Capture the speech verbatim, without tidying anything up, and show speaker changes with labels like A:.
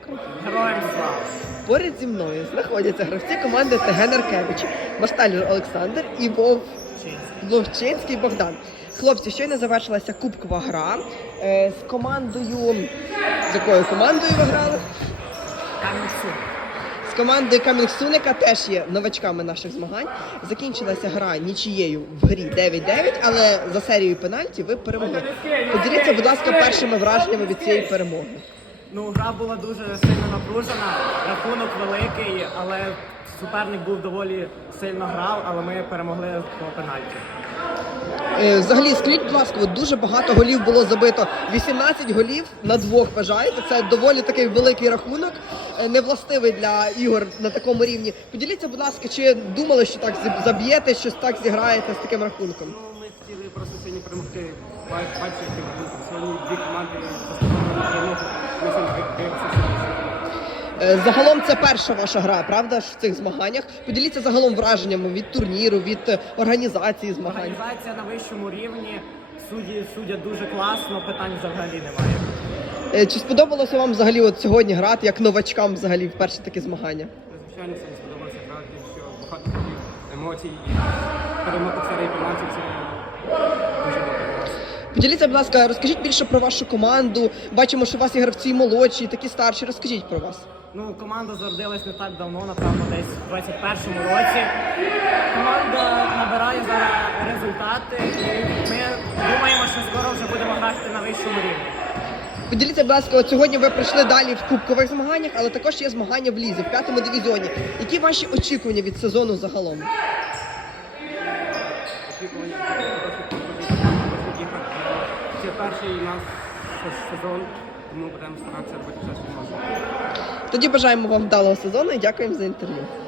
A: України.
B: Героям слава!
A: Поряд зі мною знаходяться гравці команди ТГ Наркевич, Башталір Олександр і Вов... Вовчинський Богдан. Хлопці, щойно завершилася кубкова гра е, з командою... З якою командою ви грали? З командою Кам'янсун, яка теж є новачками наших змагань. Закінчилася гра нічією в грі дев'ять дев'ять, але за серією пенальті ви перемогли. Поділіться, будь ласка, першими враженнями від цієї перемоги.
B: Ну, гра була дуже сильно напружена, рахунок великий, але суперник був доволі сильно грав, але ми перемогли по пенальті.
A: Е, Взагалі, скажіть, будь ласка, от дуже багато голів було забито. вісімнадцять голів на двох, вважаєте? Це доволі такий великий рахунок, е, невластивий для ігор на такому рівні. Поділіться, будь ласка, чи думали, що так зі- заб'єте, що так зіграєте з таким рахунком?
C: Ну, ми хотіли просто сьогодні перемогти. Бачите, сьогодні дві команди заслуговували перемогу. Ми сьогодні виграли.
A: Е, Загалом це перша ваша гра, правда ж, в цих змаганнях? Поділіться загалом враженнями від турніру, від е, організації змагань.
B: Організація на вищому рівні, судді судять дуже класно, питань взагалі немає.
A: Е, Чи сподобалося вам взагалі от сьогодні грати як новачкам взагалі в перші такі змагання?
C: Звичайно, всім сподобалося грати, що багато таких емоцій і перемога серії пенальті – це дуже добре.
A: Поділіться, будь ласка, розкажіть більше про вашу команду. Бачимо, що у вас є гравці молодші, такі старші. Розкажіть про вас.
B: Ну, команда зародилась не так давно, напевно, десь в двадцять першому році. Команда набирає зараз результати і ми думаємо, що скоро вже будемо грати на вищому рівні.
A: Поділіться, будь ласка, от сьогодні ви пройшли далі в кубкових змаганнях, але також є змагання в лізі, в п'ятому дивізіоні. Які ваші очікування від сезону загалом?
C: Очікування це перший наш сезон, тому будемо старатися робити все, що можемо.
A: Тоді бажаємо вам вдалого сезону і дякуємо за інтерв'ю.